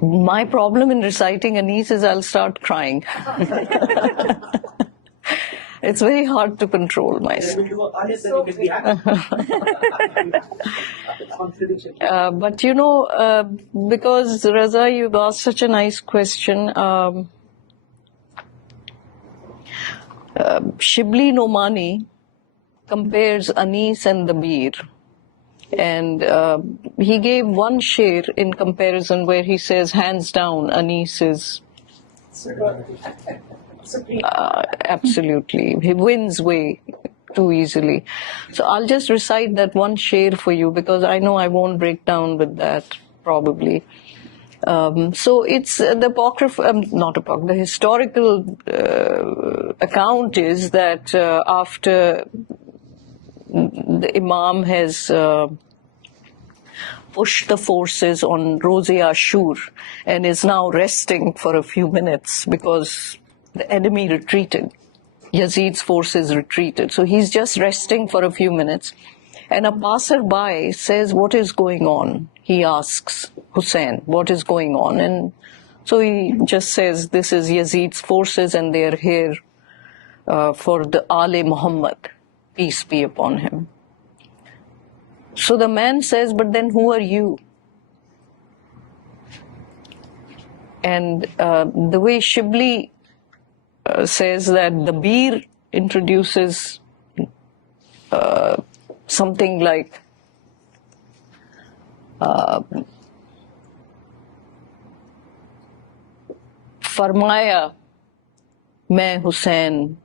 My problem in reciting Anise is I'll start crying. It's very hard to control myself. But you know, because Raza, you've asked such a nice question. Shibli Nomani compares Anise and Debir. And he gave one sher in comparison where he says, hands down, Anise is absolutely, he wins way too easily. So I'll just recite that one sher for you because I know I won't break down with that probably. So it's the historical account is that after the Imam has pushed the forces on Roz-e-Ashur and is now resting for a few minutes because the enemy retreated. Yazid's forces retreated. So he's just resting for a few minutes. And a passerby says, what is going on? He asks Hussein, what is going on? And so he just says, this is Yazid's forces and they are here for the Ale Muhammad, peace be upon him. So the man says, but then who are you? And the way Shibli says that Debir introduces something like Farmaya, मैं Hussain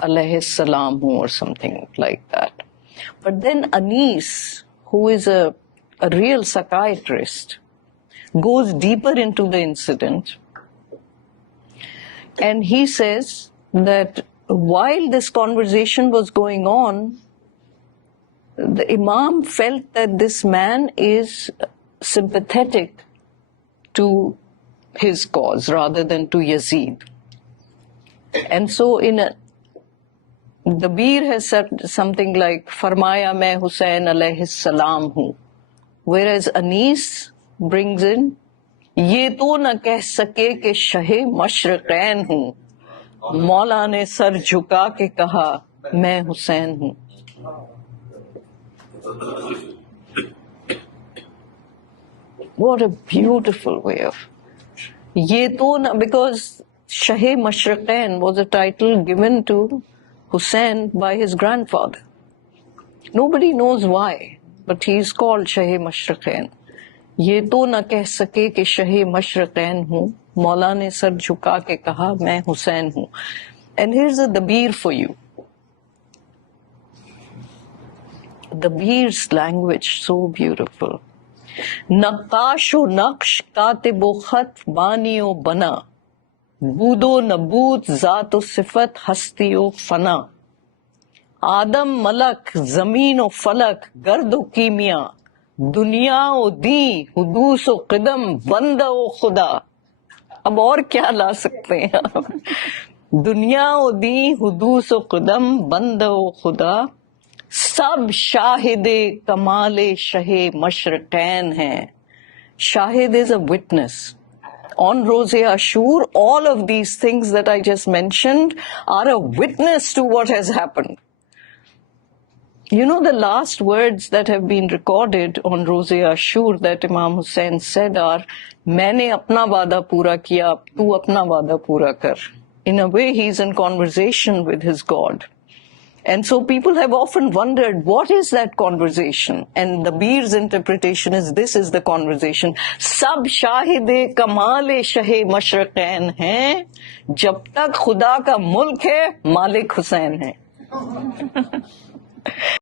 alayhi salam hu, or something like that. But then Anise, who is a real psychiatrist, goes deeper into the incident and he says that while this conversation was going on, the Imam felt that this man is sympathetic to his cause rather than to Yazid. And so Debir has said something like, Farmaya main Hussain alayhi salam hu. Whereas Anise brings in, Ye to na keh sake ke shahe mashriqain hu. Maula ne sar jhuka ke kaha, main Hussain hu. What a beautiful way of... Ye to na, because Shahe Mashriqain was a title given to Hussein by his grandfather. Nobody knows why, but he is called Shahe Mashriqain. Ye to na keh sake ke Shahe Mashriqain hu, Maula ne sar jhuka ke kaha, main Hussein hu. And here's a Debir for you. Debir's language, so beautiful. Naqash o naqsh, katib o khat, bani o bana. Budo nabud, zat o sifat, hasti o fana. Adam malak, zameen o falak, gard o kimya. Dunya o di, hudus o qidam, banda o khuda. अब और क्या ला सकते हैं आप? दुनिया ओ दी, हुदूस ओ कदम, बंद ओ खुदा, सब शाहिदे कमाले शहे मशरकैन हैं. Shahid is a witness. On Roz-e-Ashur, all of these things that I just mentioned are a witness to what has happened. You know, the last words that have been recorded on Roz-e-Ashur that Imam Hussain said are, मैंने अपना वादा पूरा किया, तू अपना वादा पूरा कर. In a way, he's in conversation with his God. And so people have often wondered, what is that conversation? And the Debir's interpretation is, this is the conversation. Sab shahide kamale shahe mashriqain hain, jab tak khuda ka mulk hai, Malik Hussain hai.